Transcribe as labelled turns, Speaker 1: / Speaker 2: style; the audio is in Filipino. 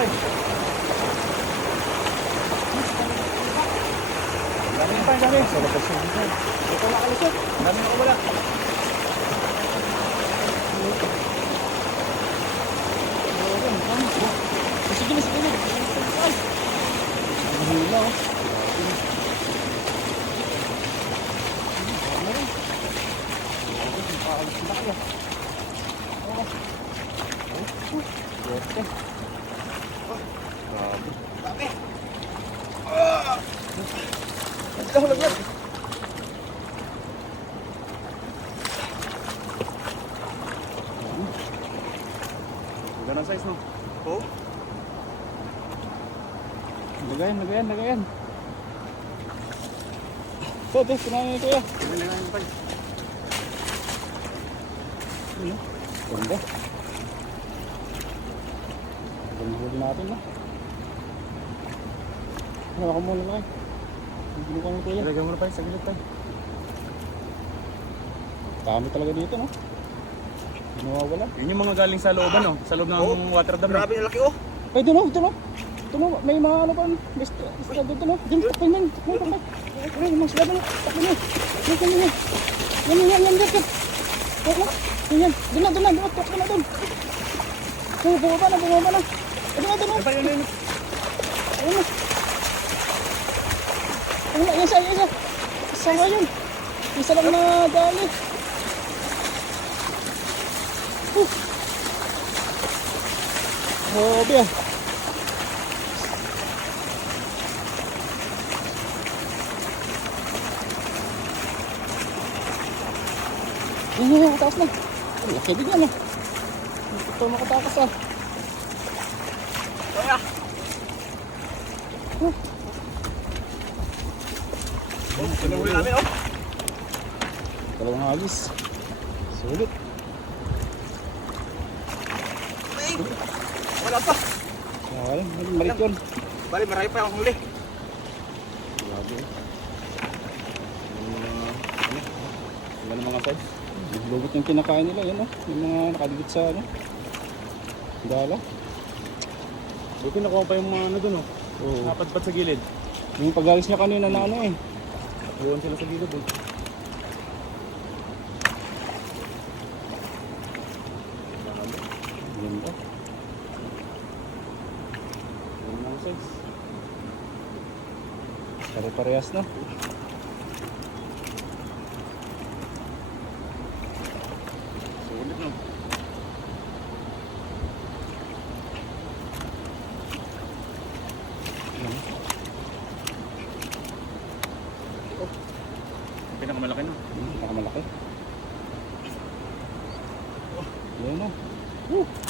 Speaker 1: Dami pa, dami. Sa labas yun. Ito makalusot. Dami na wala. Sige Grabe. Ah! Laglag, laglag.
Speaker 2: Ganang size no?
Speaker 1: Oh. Lagayan, lagayan, lagayan. Ito, ito, kunain ni Kuya.
Speaker 2: Ang pal.
Speaker 1: Ano? Ganda. Huli natin, no? Ano ako muna lang. Hindi ko kami Kuya.
Speaker 2: Ilagay mo na pal sa gilid pal.
Speaker 1: Dami talaga dito, no? Nawawala.
Speaker 2: Yun yung mga galing sa looban no? Sa loob ng water dam.
Speaker 3: Grabe yung laki oh.
Speaker 1: Ay, ito no, ito no. Ito no, may mga ano pa, may st- st- dito no. Dito, takpin yan, takpin, takpin. Ay, yung mga sila no, takpin yan. Yan, yan, yan. Yan, yan, yan, yan, yan. Yan, yan. Doon na, doon na, doon na, na doon. Bumaba na, bumaba na. Doon na, na.
Speaker 2: Pal, yun na.
Speaker 1: Ayun na. Ayun na, yan sa, yan sa. Isa nga yun. Isa lang na dali. Grabe ah. Yan, yan, yan, taas na. Laki din yan ah. Ito makatakas ah.
Speaker 3: Kaya. Oh, pinahuli namin oh.
Speaker 1: Dalawang agis. Sulit.
Speaker 3: Ay. Wala pa.
Speaker 1: Wala, malit yun.
Speaker 3: Bali, marami pa huli.
Speaker 1: Grabe.
Speaker 2: Wala na mga size.
Speaker 1: Lubot yung kinakain nila, yun oh. Yung mga nakadikit sa ano. Gala.
Speaker 2: Buti nakuha pa yung mga ano dun oh.
Speaker 1: Oo.
Speaker 2: Napadpad sa gilid.
Speaker 1: Yung pag-alis niya kanina na ano eh.
Speaker 2: Iwan sila sa gilid eh.
Speaker 1: Ganda.
Speaker 2: Yan mga size.
Speaker 1: Pare-parehas na.
Speaker 2: Sulit no. Pinakamalaki no.
Speaker 1: Hmm, Nakamalaki. Yan oh.